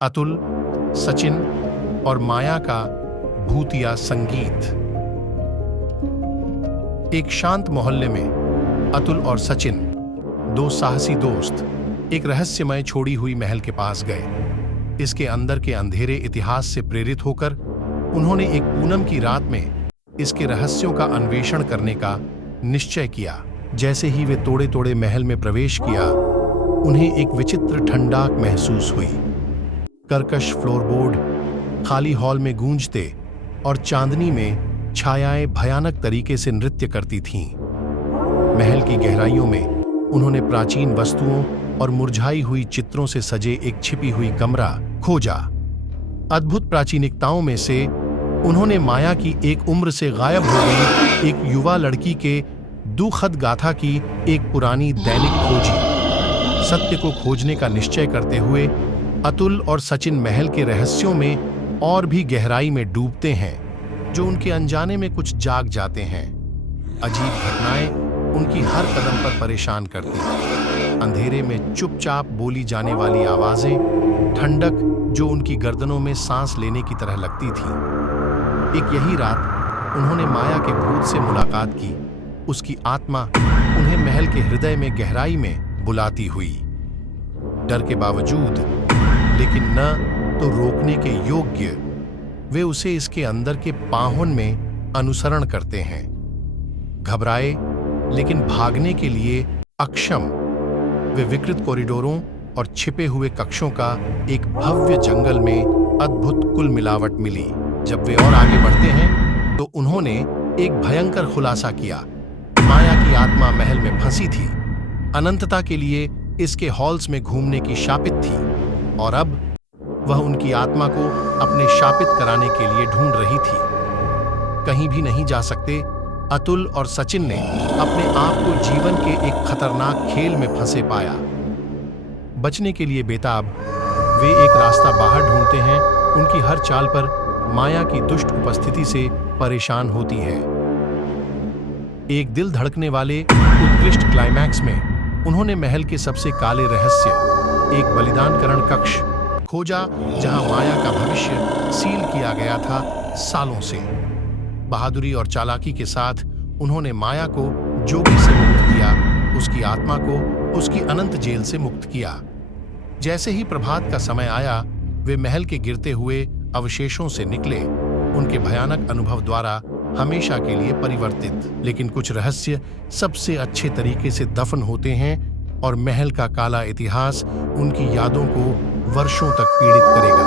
अतुल, सचिन और माया का भूतिया संगीत। एक शांत मोहल्ले में अतुल और सचिन, दो साहसी दोस्त, एक रहस्यमय छोड़ी हुई महल के पास गए। इसके अंदर के अंधेरे इतिहास से प्रेरित होकर उन्होंने एक पूनम की रात में इसके रहस्यों का अन्वेषण करने का निश्चय किया। जैसे ही वे तोड़े तोड़े महल में प्रवेश किया, उन्हें एक विचित्र ठंडाक महसूस हुई। कर्कश फ्लोरबोर्ड खाली हॉल में गूंजते और चांदनी में छायाएं भयानक तरीके से नृत्य करती थीं। महल की गहराइयों में उन्होंने प्राचीन वस्तुओं और मुरझाई हुई चित्रों से सजे एक छिपी हुई कमरा खोजा। अद्भुत प्राचीनिकताओं में से उन्होंने माया की एक उम्र से गायब हो गई एक युवा लड़की के दुखद गाथा की एक पुरानी दैनिक खोजी। सत्य को खोजने का निश्चय करते हुए अतुल और सचिन महल के रहस्यों में और भी गहराई में डूबते हैं, जो उनके अनजाने में कुछ जाग जाते हैं। अजीब घटनाएं उनकी हर कदम पर परेशान करती हैं। अंधेरे में चुपचाप बोली जाने वाली आवाजें, ठंडक जो उनकी गर्दनों में सांस लेने की तरह लगती थी। एक यही रात उन्होंने माया के भूत से मुलाकात की। उसकी आत्मा उन्हें महल के हृदय में गहराई में बुलाती हुई। डर के बावजूद, लेकिन न तो रोकने के योग्य, वे उसे इसके अंदर के पाहोन में अनुसरण करते हैं। घबराए लेकिन भागने के लिए अक्षम, वे विकृत कॉरिडोरों और छिपे हुए कक्षों का एक भव्य जंगल में अद्भुत कुल मिलावट मिली। जब वे और आगे बढ़ते हैं तो उन्होंने एक भयंकर खुलासा किया। माया की आत्मा महल में फंसी थी, अनंतता के लिए इसके हॉल्स में घूमने की शापित थी, और अब वह उनकी आत्मा को अपने शापित कराने के लिए ढूंढ रही थी। कहीं भी नहीं जा सकते, अतुल और सचिन ने अपने आप को जीवन के एक खतरनाक खेल में फंसे पाया। बचने के लिए बेताब, वे एक रास्ता बाहर ढूंढते हैं। उनकी हर चाल पर माया की दुष्ट उपस्थिति से परेशान होती है। एक दिल धड़कने वाले उत्कृष्ट क्लाइमैक्स में उन्होंने महल के सबसे काले रहस्य, एक बलिदानकरण कक्ष खोजा, जहां माया का भविष्य सील किया गया था सालों से। बहादुरी और चालाकी के साथ उन्होंने माया को जोगी से मुक्त किया, उसकी आत्मा को उसकी अनंत जेल से मुक्त किया। जैसे ही प्रभात का समय आया, वे महल के गिरते हुए अवशेषों से निकले, उनके भयानक अनुभव द्वारा हमेशा के लिए परिवर्तित। लेकिन कुछ रहस्य सबसे अच्छे तरीके से दफन होते हैं, और महल का काला इतिहास उनकी यादों को वर्षों तक पीड़ित करेगा।